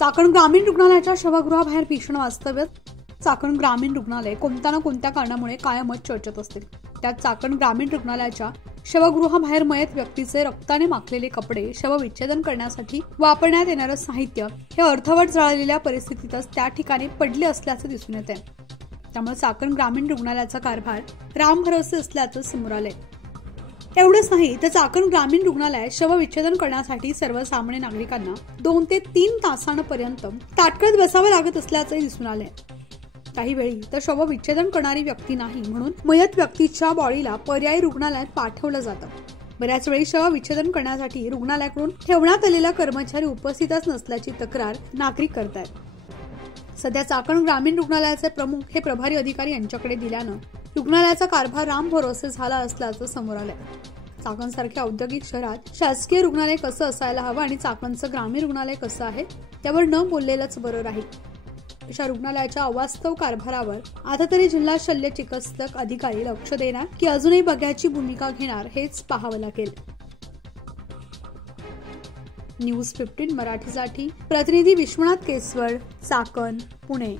चाकण ग्रामीण रुग्णालयाच्या शवगृहाबाहेर भीषण वास्तव्य. चाकण ग्रामीण रुग्णालय कोणत्या ना कोणत्या कारणामुळे कायमच चर्चेत असतील. त्यात चाकण ग्रामीण रुग्णालयाच्या शवगृहाबाहेर मयत व्यक्तीचे रक्ताने माखलेले कपडे, शवविच्छेदन करण्यासाठी वापरण्यात येणारं साहित्य हे अर्धवट जळलेल्या परिस्थितीतच त्या ठिकाणी पडले असल्याचं दिसून येते. त्यामुळे चाकण ग्रामीण रुग्णालयाचा कारभार रामभरोसे असल्याचं समोर आलंय. एवढंच नाही तर चाकण ग्रामीण रुग्णालयात शवविच्छेदन करण्यासाठी सर्वसामान्य नागरिकांना 2 ते 3 तासांपर्यंत ताटकळत बसावं लागत असल्याचंही दिसून आलंय. काही वेळी तर शवविच्छेदन करणारी व्यक्ती नाही म्हणून मयत व्यक्तीच्या बॉडीला पर्यायी रुग्णालयात पाठवलं जातं. बऱ्याच वेळी शवविच्छेदन करण्यासाठी रुग्णालयाकडून ठेवण्यात आलेला कर्मचारी उपस्थितच नसल्याची तक्रार नागरिक करतायत. सध्या चाकण ग्रामीण रुग्णालयाचे प्रमुख हे प्रभारी अधिकारी यांच्याकडे दिल्यानं रुग्णालयाचा कारभार रामभरोसे झाला असल्याचं समोर आलंय. चाकण सारख्या औद्योगिक शहरात शासकीय रुग्णालय कसं असायला हवं आणि चाकणचं ग्रामीण रुग्णालय कसं आहे त्यावर न बोललेलंच बरं राहील. अशा रुग्णालयाच्या अवास्तव कारभारावर आता तरी जिल्हा शल्य चिकित्सक अधिकारी लक्ष देणार की अजूनही बघ्याची भूमिका घेणार हेच पाहावं लागेल. न्यूज 15 मराठीसाठी प्रतिनिधी विश्वनाथ केसवड, चाकण, पुणे.